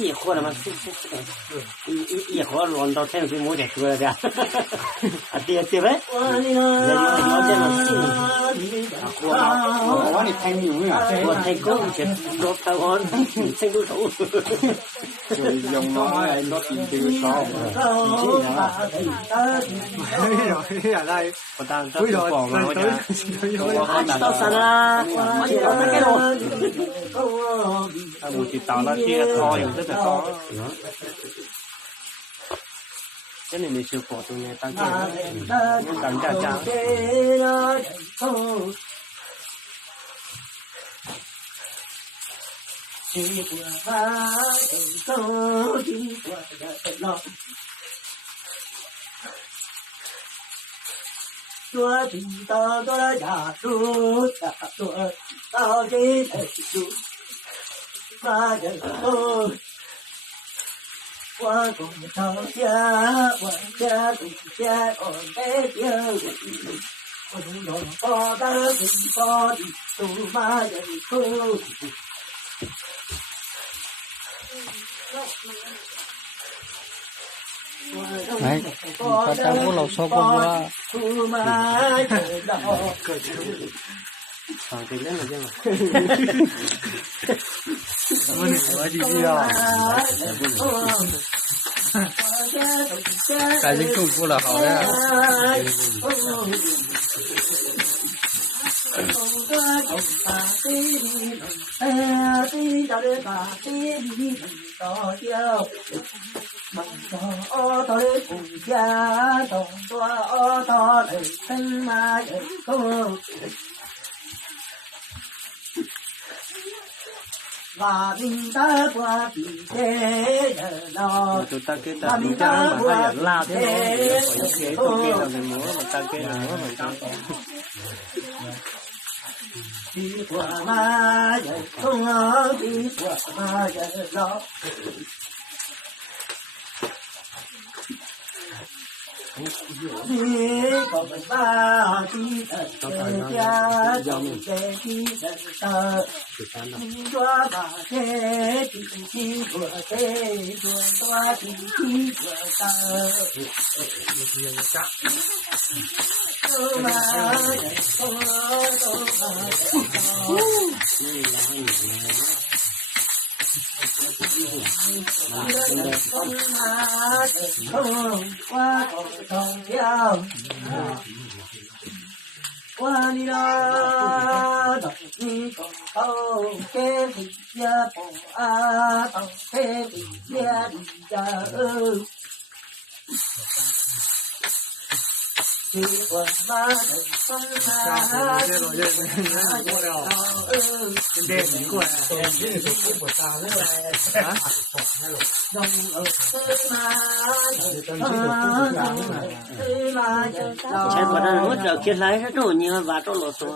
一喝了嘛，一喝乱到天就没得喝了的，啊对呗，有这种性，喝嘛，我往里太牛了，我太高，就落头我撑不住，就用我来落地去烧，不但这不饱嘛，我到山啦，我就到那个咯，我就到了这个高有这个高。真的没去过中间当地，我感觉讲。多地道多了家住，多到这头住，马人头。我共朝家，我家共家，我代表我从容报答地报地，都马人头。Đấy, có trang có lẩu xô có bữa. Còn thì lớn rồi chứ mà. Cảm ơn mình nói gì đi à? Cái gì cũng có là hảo đấy à? Ô tôi cùng cha đồng tua ô to đời thân mà đời cô và mình ta qua thì thế đó chúng ta kết ta mình ta mà hay là la thế này phải kế tôi kế là mình múa mà ta kế là múa mà ta đi qua mà đời không đi qua mà đời đó đi có ba đi thật cha dòng thế đi thật tờ qua ba thế đi của thế qua đi của tờ mà qua thông giao qua đi đó đọc đi còn câu kế thì gia bộ tổng kế thì gia đình cha đi qua ba đời con ha Đêm đi qua. Saya pada mau jaga lain itu ni baca lo tu,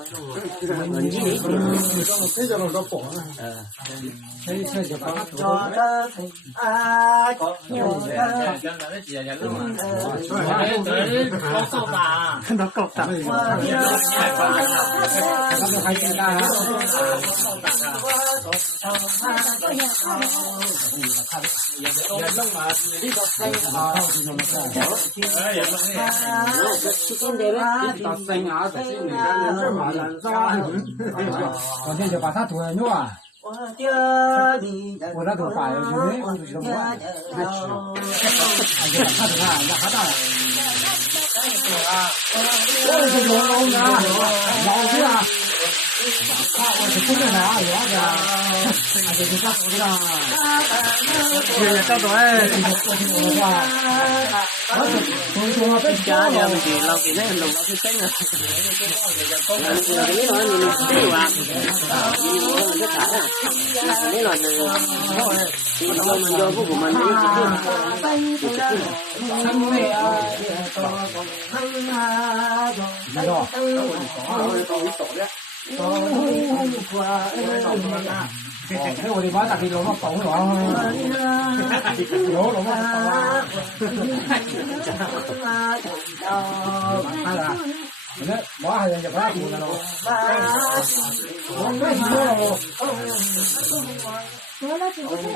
menji ni. Nó cọc tặng. 昨天就把他剁了啊！我那头发有没有？就是我，还吃，他这个让他大了。我是老的，老的啊！我是不能拿有的，还是他不让。也到多哎，我是家里面的老给那个弄老是真的。你nói mình đi vào mình cái thả cái nói thì mình do của mình cái tôi bắt đặt đi lỗ nó cổng rồi lỗ nó hay là nó bỏ hai giờ ra thì nó cái gì đó Nó là chỉ có thể